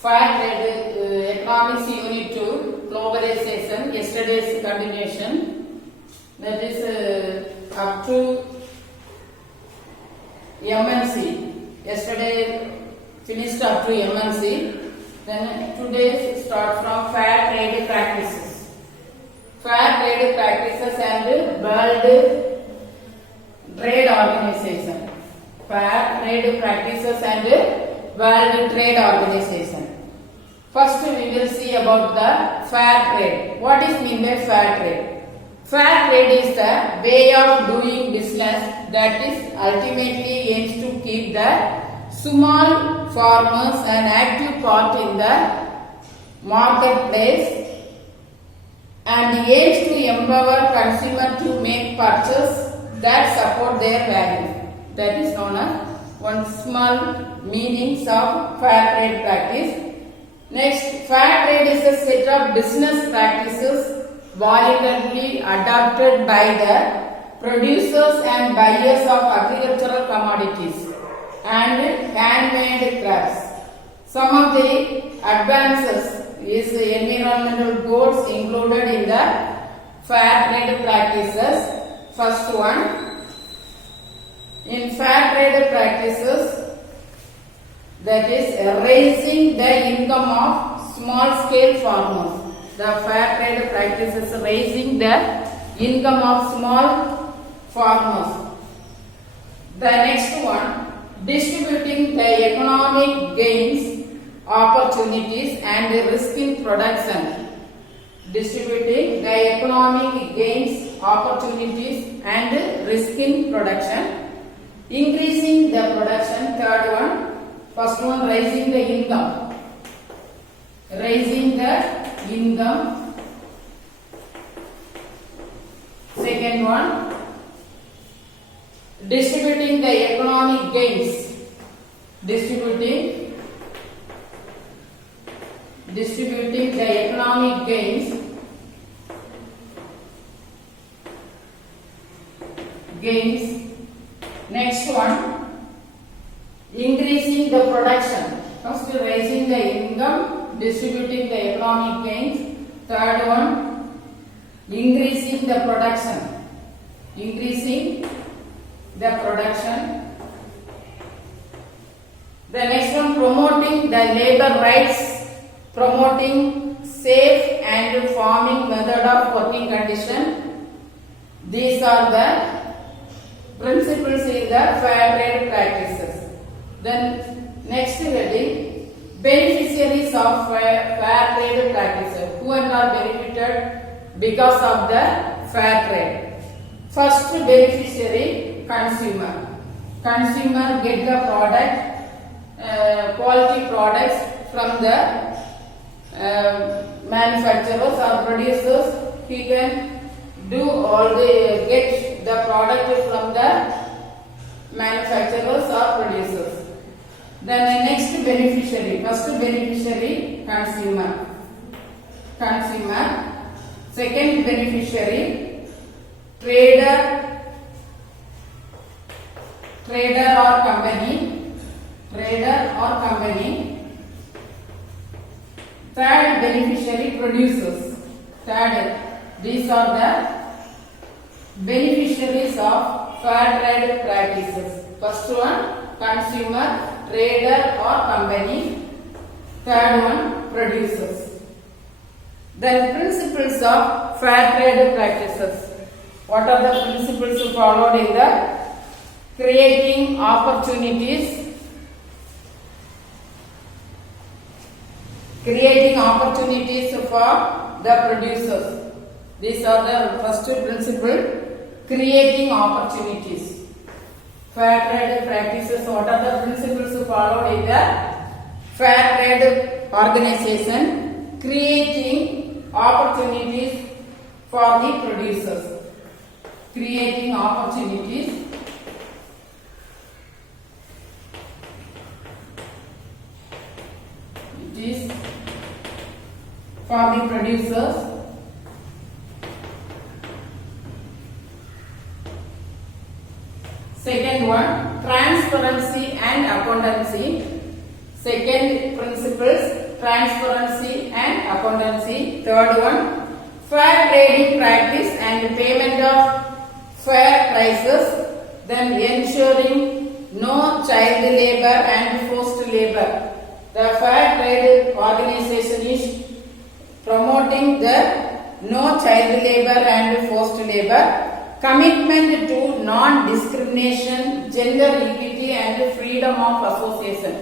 Fair Trade Economics Unit 2 Globalization, yesterday's continuation, that is up to MNC. Yesterday finished up to MNC. Then today start from fair trade practices. Fair trade practices and World Trade Organization. Fair trade practices and World Trade Organization. First we will see about the fair trade. What is mean by fair trade? Fair trade is the way of doing business that is ultimately aims to keep the small farmers an active part in the marketplace and aims to empower consumer to make purchases that support their value. That is known as one small meanings of fair trade practice. Next, fair trade is a set of business practices voluntarily adopted by the producers and buyers of agricultural commodities and handmade crafts. Some of the advances is environmental goals included in the fair trade practices. First one, in fair trade practices, that is raising the income of small scale farmers. The fair trade practices raising the income of small farmers. The next one, distributing the economic gains, opportunities and risk in production. Distributing the economic gains, opportunities and risk in production. Increasing the production. Third one, first one, raising the income. Raising the income. Second one, distributing the economic gains. Distributing the economic gains. Next one, increasing the production. First, raising the income, distributing the economic gains. Third one, increasing the production. Increasing the production. The next one, promoting the labor rights, promoting safe and farming method of working condition. These are the principles in the fair trade practices. Then next heading, beneficiaries of fair trade practices. Who are benefited because of the fair trade? First beneficiary, consumer. Consumer get the product, quality products from the manufacturers or producers. He can do all the get the product from the manufacturers or producers. Then the next beneficiary, first beneficiary, consumer. Second beneficiary, trader or company. Third beneficiary, producers. These are the beneficiaries of fair trade practices. First one, consumer, trader or company. Third one, producers. Then principles of fair trade practices. What are the principles followed in the creating opportunities? Creating opportunities for the producers. These are the first principle, creating opportunities. Fair trade practices. What are the principles followed in the fair trade organization? Creating opportunities for the producers. Creating opportunities for the producers. Second one, transparency and accountancy. Second principles, transparency and accountancy. Third one, fair trading practice and payment of fair prices. Then ensuring no child labor and forced labor. The fair trade organization is promoting the no child labor and forced labor, commitment to non-discrimination, gender equity and freedom of association.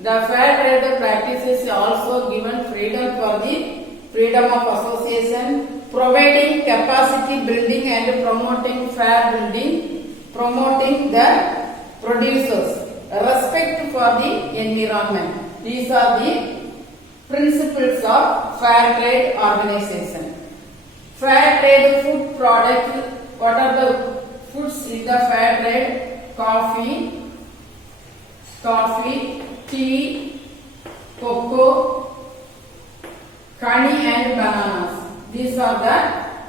The fair trade practices also given freedom for the freedom of association, providing capacity building and promoting fair building, promoting the producers, respect for the environment. These are the principles of fair trade organization. Fair trade food products. What are the foods in the fair trade? Coffee, tea, cocoa, honey and bananas. These are the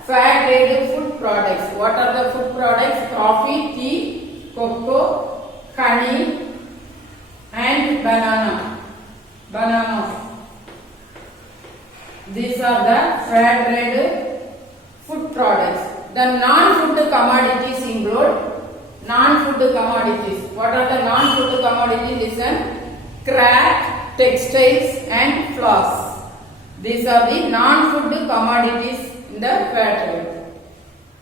fair trade food products. What are the food products? Coffee, tea, cocoa, honey and bananas. These are the fair trade food products. The non-food commodities include non-food commodities. What are the non-food commodities? Listen, craft, textiles and floss. These are the non-food commodities in the fair trade.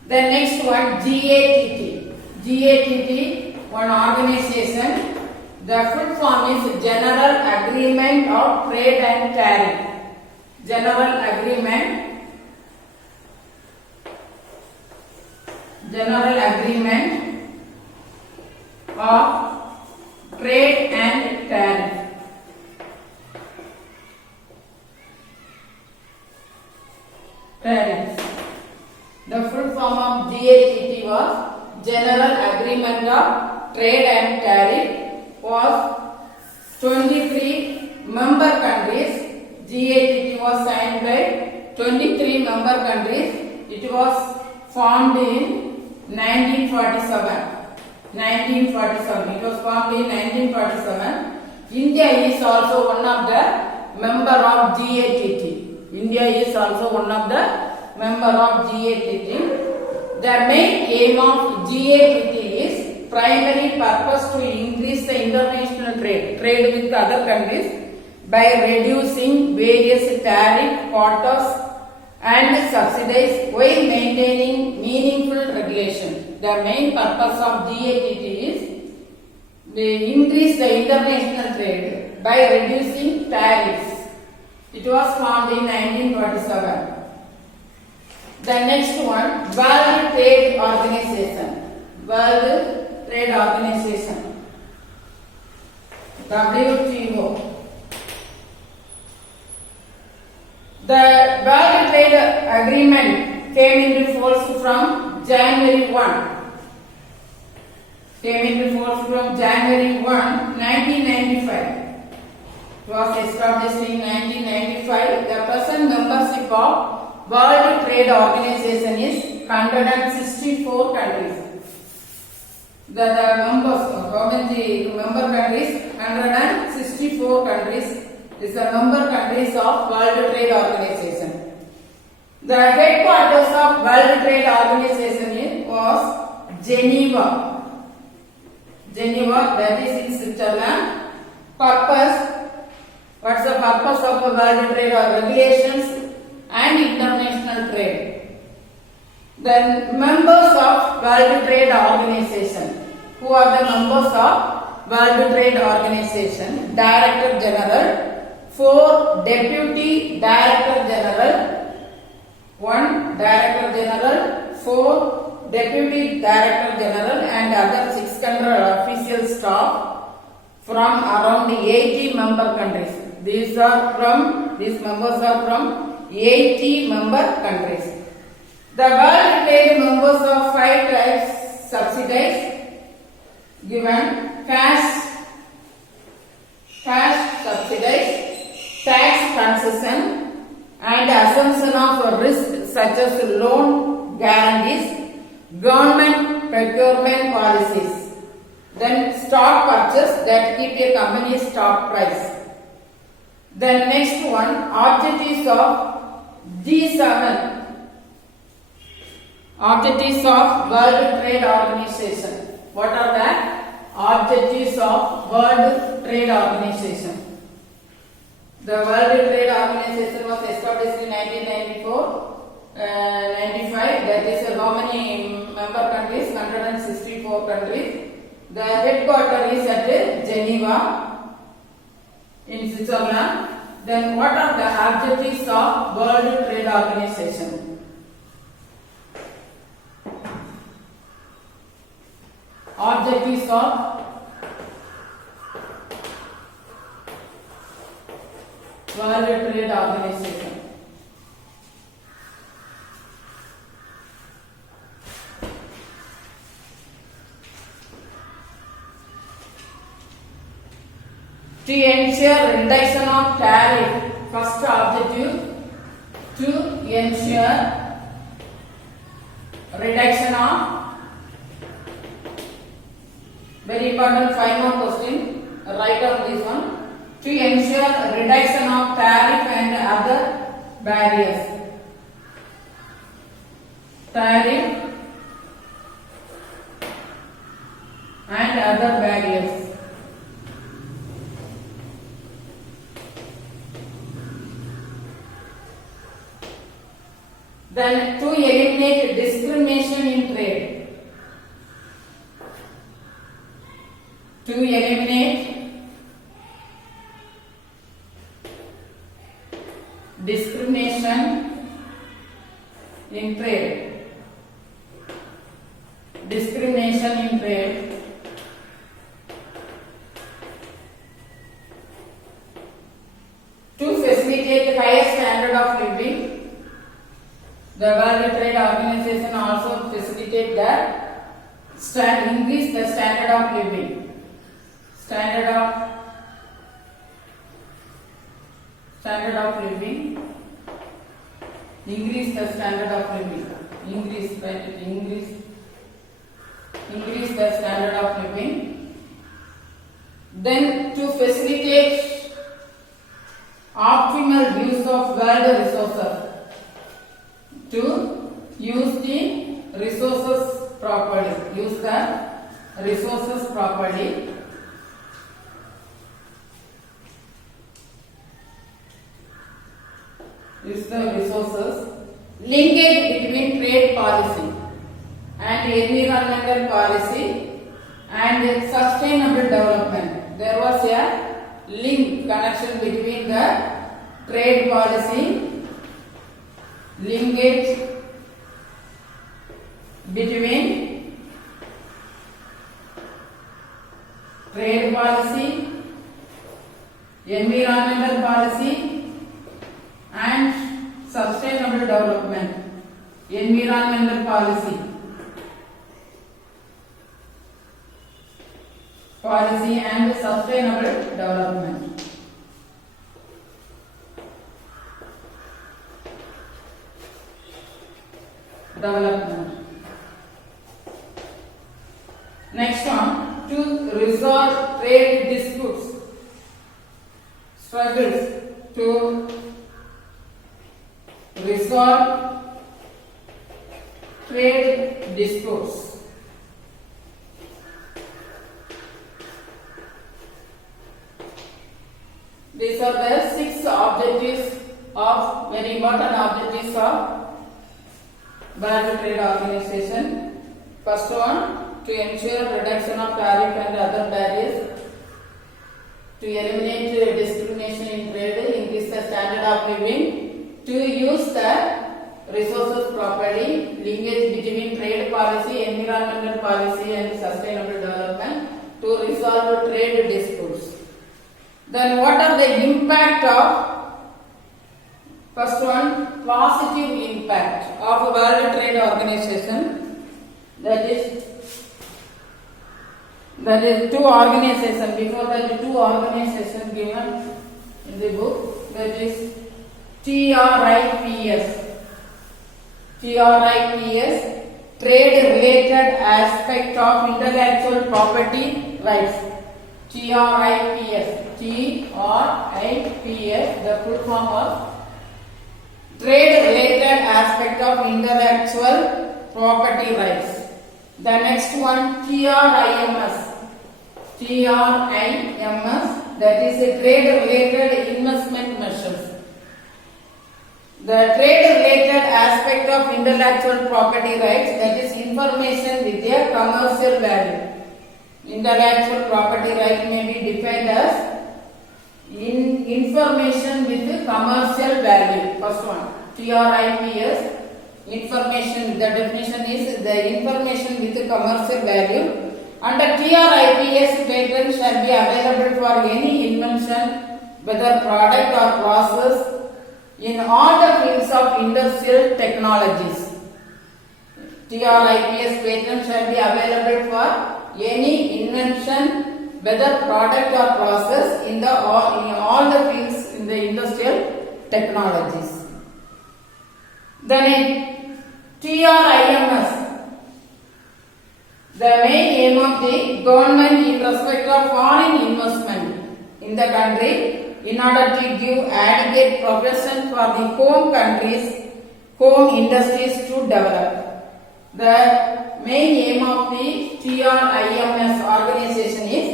The next one, GATT. GATT, one organization. The full form is General Agreement of Trade and Tariff. General Agreement of Trade and Tariff. Tariffs. The full form of GATT was General Agreement of Trade and Tariff, was 23 member countries. GATT was signed by 23 member countries. It was formed in 1947. It was formed in 1947. India is also one of the member of GATT. India is also one of the member of GATT. The main aim of GATT is primary purpose to increase the international trade with other countries by reducing various tariff, quotas and subsidies while maintaining meaningful regulation. The main purpose of GATT is to increase the international trade by reducing tariffs. It was formed in 1947. The next one, World Trade Organization. World Trade Organization. WTO. The World Trade Agreement came into force from January 1. January 1, 1995. It was established in 1995. The present membership of World Trade Organization is 164 countries. The member countries, 164 countries is the member countries of World Trade Organization. The headquarters of World Trade Organization was Geneva. That is in Switzerland. Purpose. What's the purpose of the World Trade or regulations and international trade? Then members of World Trade Organization. Who are the members of World Trade Organization? Director General, 4 Deputy Director General, 1 Director General, 4 Deputy Director General and other 600 official staff from around 80 member countries. These members are from 80 member countries. The World Trade members of 5 types subsidies given: cash subsidies, tax concession and assumption of risk such as loan guarantees, government procurement policies, then stock purchase that keep a company's stock price. Then next one, objectives of G7. Objectives of World Trade Organization. What are the objectives of World Trade Organization? The World Trade Organization was established in 1994, 95. That is how many member countries? 164 countries. The headquarters is at Geneva in Switzerland. Then what are the objectives of World Trade Organization? Objectives of World Trade Organization. To ensure reduction of tariff. First objective, to ensure reduction of, very important 5 more question, write down this one. To ensure reduction of tariff and other barriers. Tariff and other barriers. Then to eliminate discrimination in trade. To eliminate discrimination in trade. Discrimination in trade. To facilitate higher standard of living. The World Trade Organization also facilitate that increase the standard of living. Standard of living. Increase the standard of living. Increase the standard of living. Then to facilitate optimal use of world resources. To use the resources properly. Use the resources properly. Use the resources. Linkage between trade policy and environmental policy and sustainable development. There was a link connection between the trade policy. Linkage between trade policy, environmental policy and sustainable development. Environmental policy and sustainable development. Next one, to resolve trade disputes, struggles. To resolve trade disputes. These are the 6 objectives of, very important objectives of World Trade Organization. First one, to ensure reduction of tariff and other barriers. To eliminate discrimination in trade, increase the standard of living. To use the resources properly. Linkage between trade policy, environmental policy and sustainable development. To resolve trade disputes. Then what are the impact of, first one, positive impact of World Trade Organization. That is 2 organizations. Before that, 2 organizations given in the book. That is TRIPS. TRIPS, trade related aspect of intellectual property rights. TRIPS. TRIPS, the full form of Trade Related Aspect of Intellectual Property Rights. The next one, TRIMS. TRIMS, that is a Trade Related Investment Measures. The trade related aspect of intellectual property rights, that is information with a commercial value. Intellectual property right may be defined as information with commercial value. First one, TRIPS, information, the definition is the information with commercial value. Under TRIPS, patent shall be available for any invention, whether product or process, in all the fields of industrial technologies. TRIPS patent shall be available for any invention, whether product or process, in all the fields in the industrial technologies. Then TRIMS, the main aim of the government in respect of foreign investment in the country, in order to give adequate protection for the home countries, home industries to develop. The main aim of the TRIMS organization is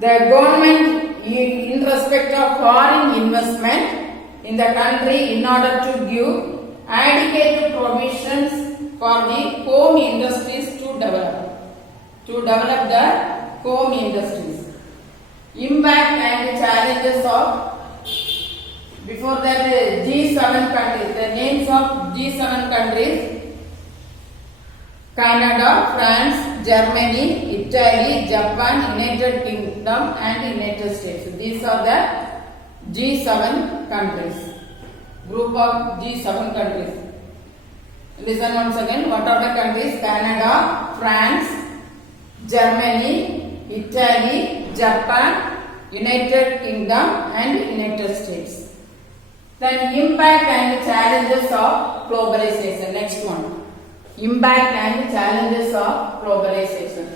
the government in respect of foreign investment in the country, in order to give adequate provisions for the home industries to develop the home industries. Impact and challenges of, before that, G7 countries, the names of G7 countries: Canada, France, Germany, Italy, Japan, United Kingdom and United States. These are the G7 countries, group of G7 countries. Listen once again, what are the countries? Canada, France, Germany, Italy, Japan, United Kingdom and United States. Then impact and challenges of globalization. Next one, impact and challenges of globalization.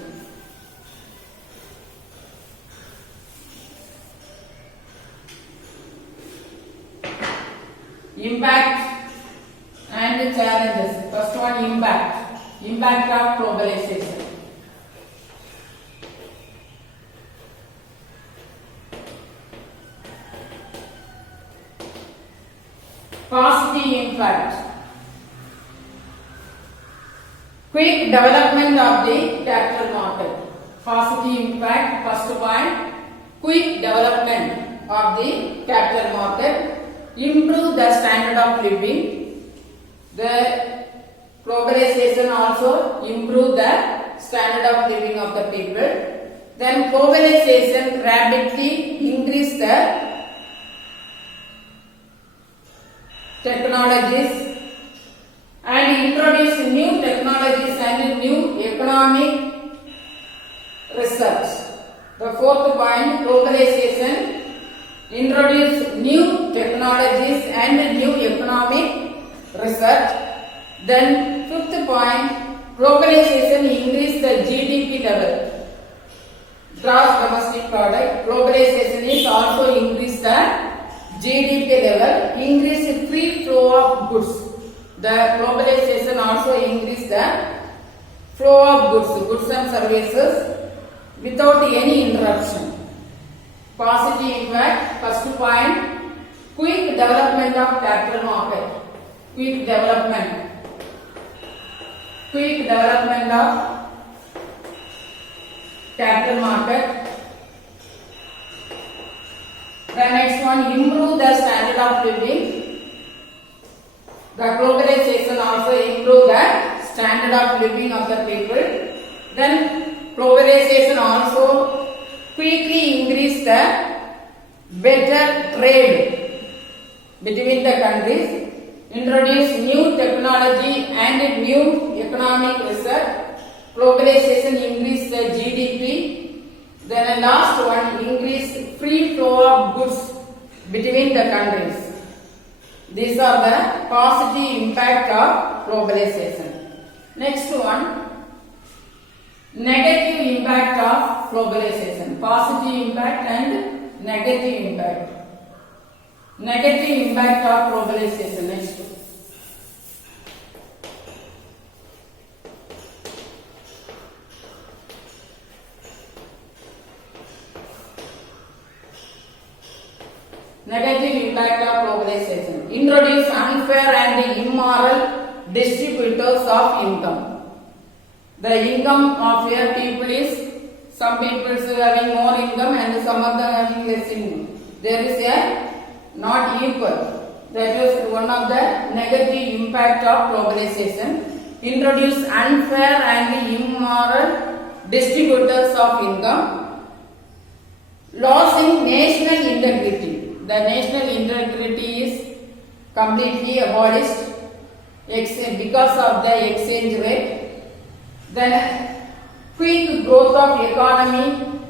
Impact and challenges. First one, impact of globalization. Positive impact. Quick development of the capital market. Positive impact, first point, quick development of the capital market, improve the standard of living. The globalization also improve the standard of living of the people. Then globalization rapidly increase the technologies and introduce new technologies and new economic research. The fourth point, globalization introduce new technologies and new economic research. Then fifth point, globalization increase the GDP level, gross domestic product. Globalization is also increase the GDP level, increase free flow of goods. The globalization also increase the flow of goods and services without any interruption. Positive impact, first point, quick development of capital market. Quick development of capital market. The next one, improve the standard of living. The globalization also improve the standard of living of the people. Then globalization also quickly increase the better trade between the countries, introduce new technology and new economic research. Globalization increase the GDP. Then the last one, increase free flow of goods between the countries. These are the positive impact of globalization. Next one, negative impact of globalization. Positive impact and negative impact. Negative impact of globalization. Next. Negative impact of globalization. Introduce unfair and immoral distributors of income. The income of your people is, some people are having more income and some of them having less income. There is a not equal. That is one of the negative impact of globalization. Introduce unfair and immoral distributors of income. Loss in national integrity. The national integrity is completely abolished because of the exchange rate. Then quick growth of economy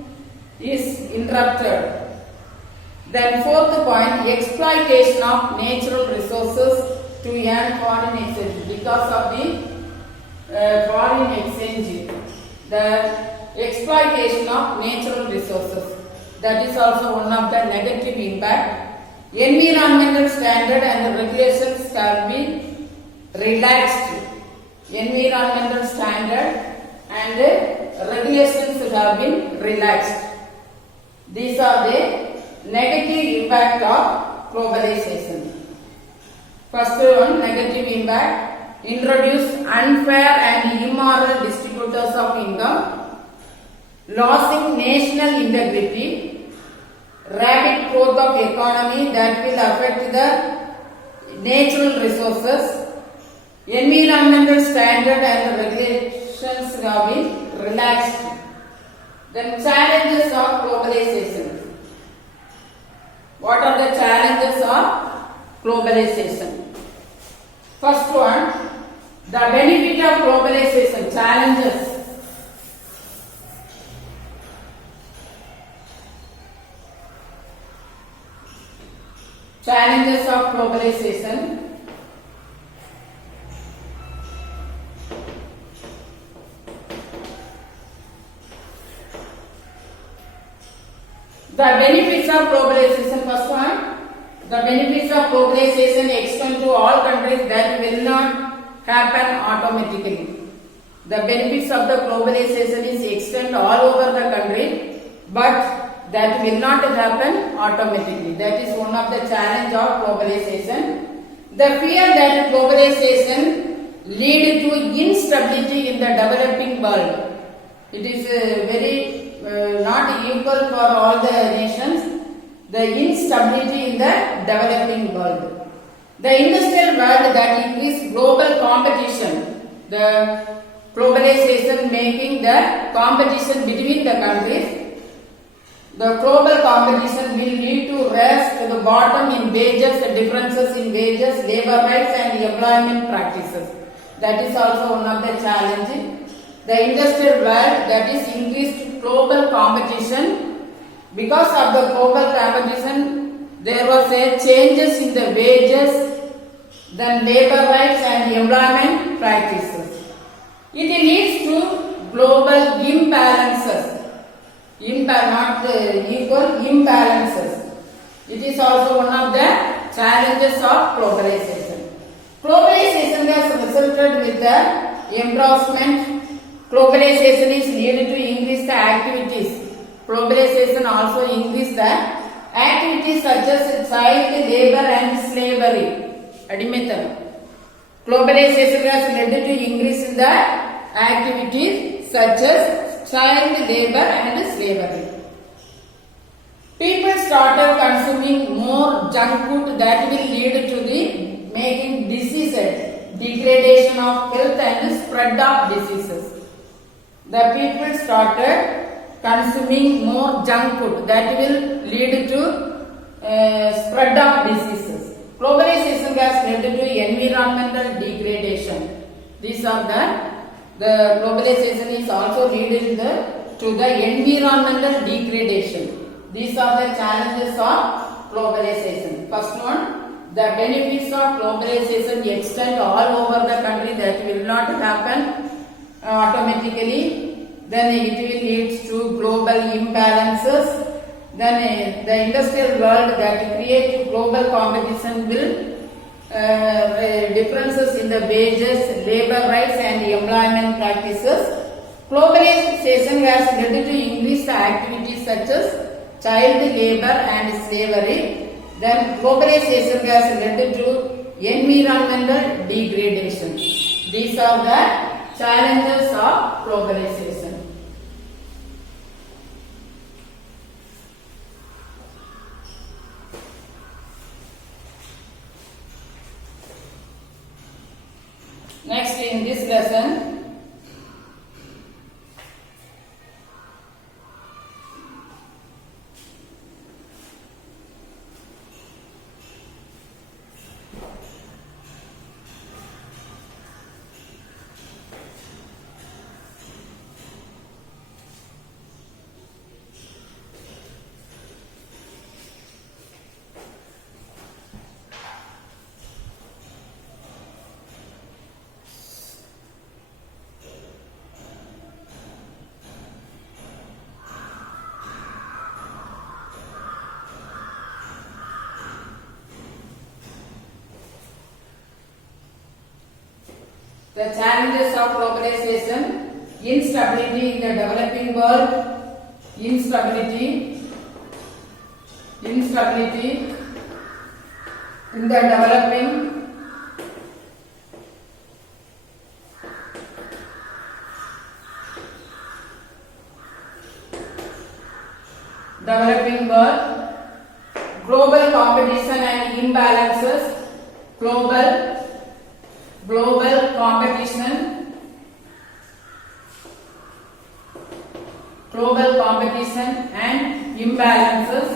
is interrupted. Then fourth point, exploitation of natural resources to earn foreign exchange. Because of the foreign exchange, the exploitation of natural resources. That is also one of the negative impact. Environmental standard and regulations can be relaxed. Environmental standard and regulations have been relaxed. These are the negative impact of globalization. First one, negative impact. Introduce unfair and immoral distributors of income. Losing national integrity. Rapid growth of economy that will affect the natural resources. Environmental standard and regulations have been relaxed. Then challenges of globalization. What are the challenges of globalization? First one, the benefit of globalization. Challenges. Challenges of globalization. The benefits of globalization. First one, the benefits of globalization extend to all countries. That will not happen automatically. The benefits of the globalization is extend all over the country, but that will not happen automatically. That is one of the challenge of globalization. The fear that globalization lead to instability in the developing world. It is very not equal for all the nations. The instability in the developing world. The industrial world that increase global competition. The globalization making the competition between the countries. The global competition will lead to race to the bottom in wages, differences in wages, labor rights and employment practices. That is also one of the challenges. The industrial world that is increased global competition. Because of the global competition, there was a changes in the wages, then labor rights and employment practices. It leads to global imbalances. Not equal imbalances. It is also one of the challenges of globalization. Globalization has resulted with the embarrassment. Globalization is needed to increase the activities. Globalization also increase the activities such as child labor and slavery. Adimittam. Globalization has led to increase in the activities such as child labor and slavery. People started consuming more junk food that will lead to the making diseases, degradation of health and spread of diseases. The people started consuming more junk food that will lead to spread of diseases. Globalization has led to environmental degradation. These are the globalization is also leading to the environmental degradation. These are the challenges of globalization. First one, the benefits of globalization extend all over the country. That will not happen automatically. then it will lead to global imbalances. Then the industrial world that creates global competition will differences in the wages, labor rights and employment practices. Globalization has led to increased activities such as child labor and slavery. Then globalization has led to environmental degradation. These are the challenges of globalization. Next in this lesson, the challenges of globalization: instability in the developing world, instability in the developing world, global competition and imbalances, global competition and imbalances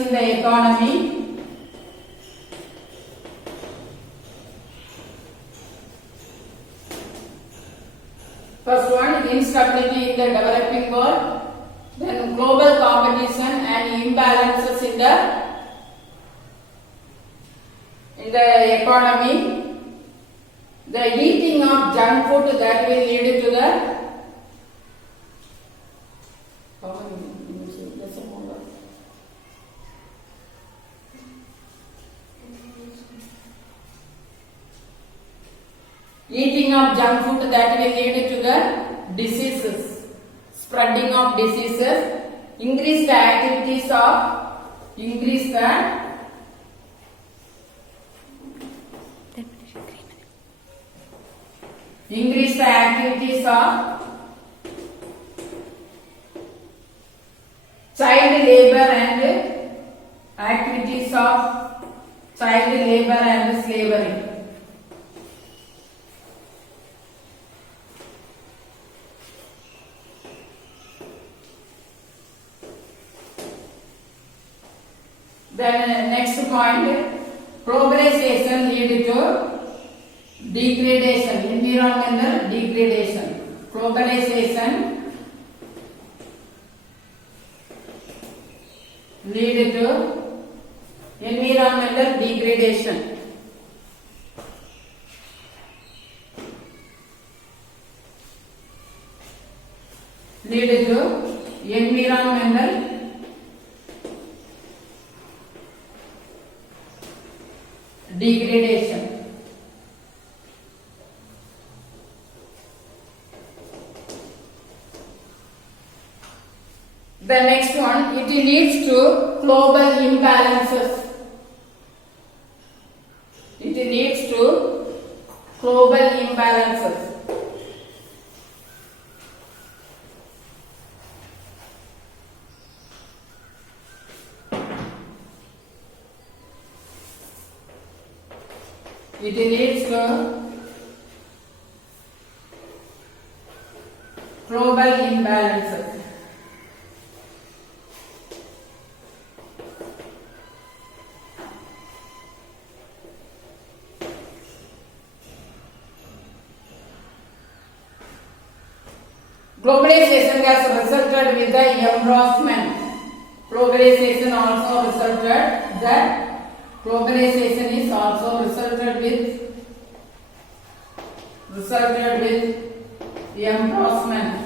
in the economy, first one, instability in the developing world, then global competition and imbalances in the economy, the eating of junk food that will lead to the diseases, spreading of diseases, increase the activities of child labor and slavery. Then next point, globalization lead to degradation, environmental degradation. Globalization lead to environmental degradation. Lead to environmental degradation. The next one, it leads to global imbalances. It leads to global imbalances. It leads to global imbalances. Globalization has resulted with the engrossment. Globalization also resulted that globalization is also resulted with embossment.